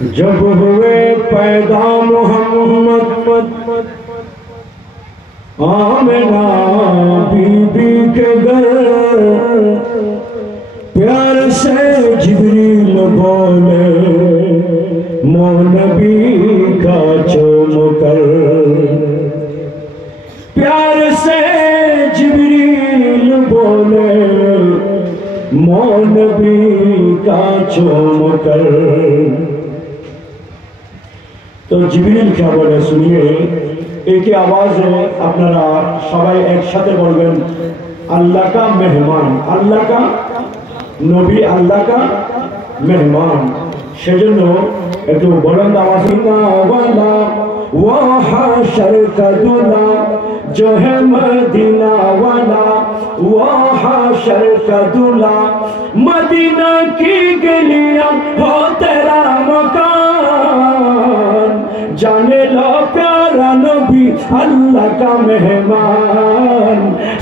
جب ہوئے پیدا محمد آمنہ بی بی کے گھر، پیار سے جبریل بولے مو نبی کا چوم کر، پیار سے جبریل بولے مو نبی کا چوم کر۔ تو جبریل کیا بولے سنیے، ایک ہی آواز ہے، اپنا سبائی ایک ساتھ بولبین اللہ کا مہمان، اللہ کا نبی، اللہ کا مہمان۔ সেজন্য একটু বলন্দ আওয়াজ वाला वो हाशर का दूल्हा जो है मदीना वाला, वो हाशर का दूल्हा मदीना की गलियां हो तेरा मकान, जाने लो प्यारा नबी अल्लाह का मेहमान,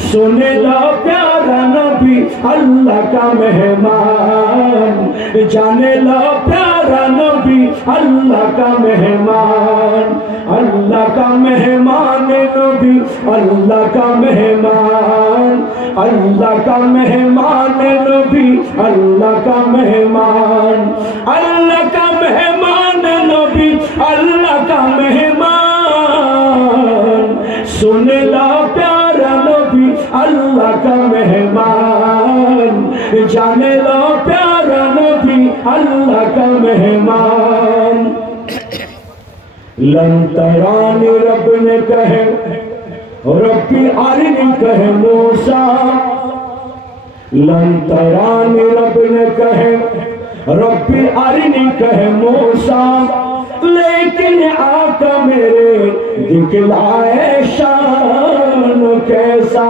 सुने लो प्यारा नबी अल्लाह का मेहमान, जाने लो प्यारा नबी अल्लाह का मेहमान, अल्लाह का मेहमान नबी अल्लाह का मेहमान, अल्लाह का मेहमान नबी अल्लाह का मेहमान, अल्लाह का मेहमान नबी अल्लाह का मेहमान, सुन लो प्यारा नबी अल्लाह का मेहमान, जाने लो प्यारा नबी अल्लाह का मेहमान। लन तरानी रब ने कहे, रब्बी अरिनी कहे मूसा, लन तरानी रब ने कहे, रब्बी अरिनी कहे मूसा, लेकिन आका मेरे दिखलाए शान कैसा।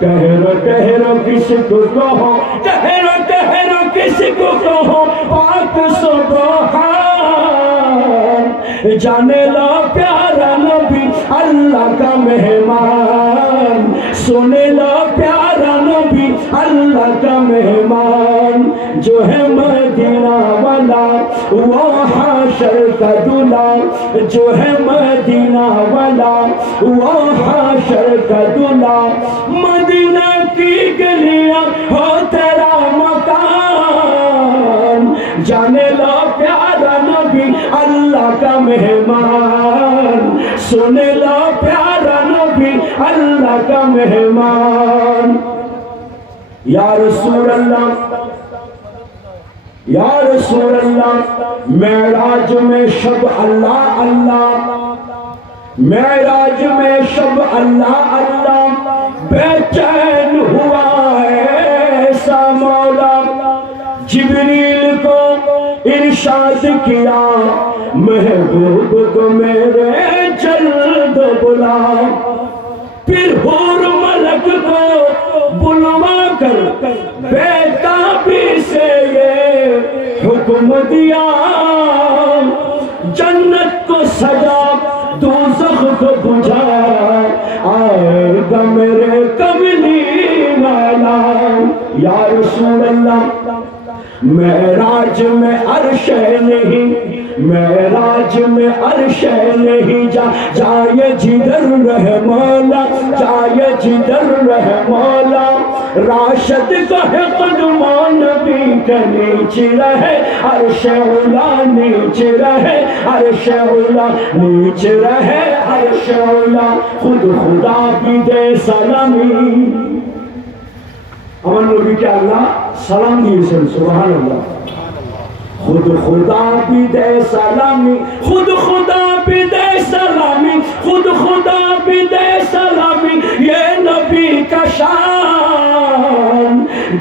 कहरो किसको कहो, कहरो किसको कहो पाक सुबहान, जाने लो प्यारा नबी अल्लाह का मेहमान, सुने लो प्यारा नबी अल्लाह का मेहमान, जो है मदीना वाला वो हाशर का दूल्हा, जो है मदीना वाला वो हाशर का दूल्हा, मदीना की गलियां हो तेरा मकान, जाने लो प्यारा नबी अल्लाह का मेहमान, सुने लो प्यारा नबी अल्लाह का मेहमान। या रसूल अल्लाह, या रसूल अल्लाह, मेराज में शब अल्लाह अल्लाह, मेराज में शब अल्लाह अल्लाह, बेचैन हुआ ऐसा मौला, जिब्रील को इरशाद किया महबूब को मेरे जल्द बुला, फिर हूर मलक को बुलवा कर बेताबी से ये हुक्म दिया, जन्नत को सजा दोज़ख को बुझा, आएगा मेरे कमली वाला। या रसूल अल्लाह, मेराज में अर्श नहीं, मेराज में अर्श नहीं, जाए जिधर रहे मौला, जाए जिधर रहे मौला, राशिद कहे कदमान नबी के नीचे रहे, अर्श उला नीचे रहे, अर्श उला नीचे रहे, अर्श उला खुद खुदा भी दे सलामी। আমার নবীকে আল্লাহ সালাম দিয়েছেন, সুবহানাল্লাহ। खुद खुदा भी दे सलामी, खुद खुदा भी दे सलामी, खुद खुदा भी दे सलामी, ये नबी का शान,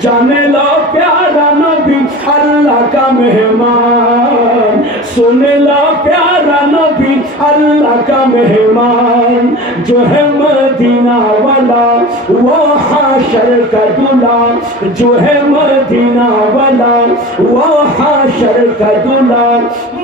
जाने लो प्यारा नबी अल्लाह का मेहमान, सुन लो प्यारा नबी अल्लाह का मेहमान, जो है मदीना वाला वो हाशर का दूल्हा, जो है मदीना वाला वो हाशर का दूल्हा,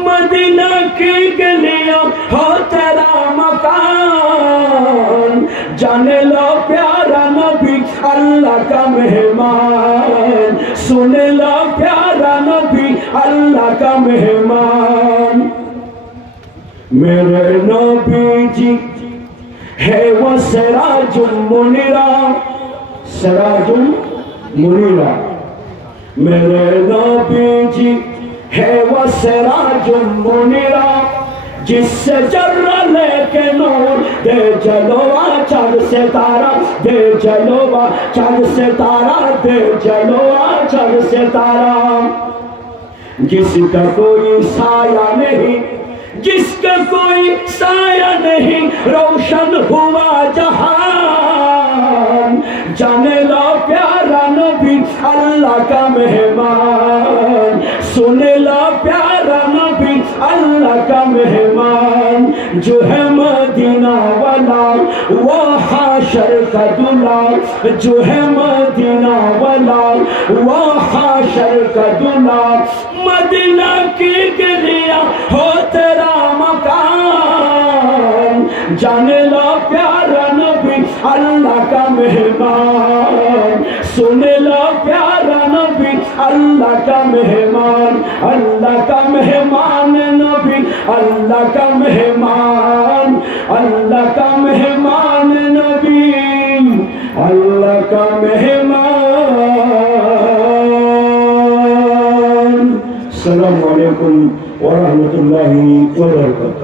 मदीना की गलियां हो तेरा मकान, जाने लो प्यारा नबी अल्लाह का मेहमान, सुन लो प्यारा नबी اللہ کا مہمان میرے نبی جی ہے وہ سراج منیرہ سراج منیرہ میرے نبی جی ہے وہ سراج منیرہ جس سے جرہ لے کے نور دے جلوہ چاند ستارہ دے جلوہ چاند ستارہ دے جلوہ چاند ستارہ جس کا کوئی سایہ نہیں جس کا کوئی سایہ نہیں روشن ہوا جہان جانے لو پیارا نبی اللہ کا مہمان سنے لو پیارا نبی اللہ کا مہمان جو ہے مدینہ والا وہ حاشر کا دلہ جو ہے مدینہ والا وہ حاشر کا دلہ مدینہ کی گلیاں ہو تیرا مکان جانے لو پیارا نبی اللہ کا مہمان سنے لو پیارا نبی اللہ کا مہمان اللہ کا مہمان نبی اللہ کا مہمان اللہ کا مہمان نبی اللہ کا مہمان السلام علیکم ورحمۃ اللہ وبرکاتہ